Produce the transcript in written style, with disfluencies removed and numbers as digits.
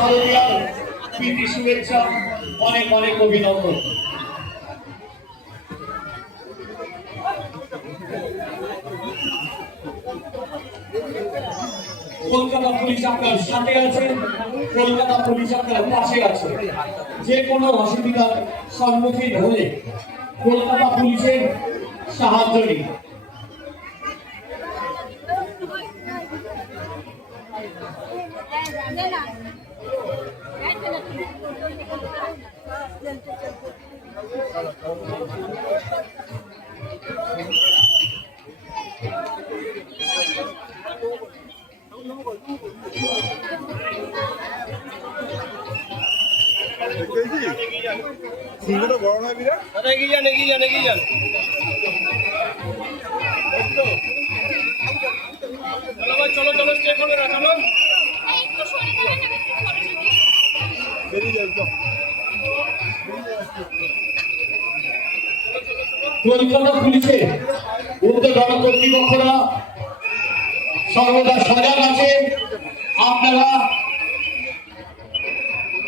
শারদীয়ার প্রীতি শুভেচ্ছা, অনেক অনেক অভিনন্দন। কলকাতা পুলিশ আপনার সাথে আছে, কলকাতা পুলিশ আপনার পাশে আছে। যে কোনো অসুবিধার সম্মুখীন হলে কলকাতা পুলিশের সাহায্য নিন। সিংহটা বড় না বিরাট? এগিয়ে যান এগিয়ে যান এগিয়ে যান। চলো ভাই চলো চলো, স্টে করো না, চলো বেরিয়ে যান তো। কলকাতা পুলিশের ঊর্ধ্বতন কর্তৃপক্ষরা সর্বদা সজাগ আছে। আপনারা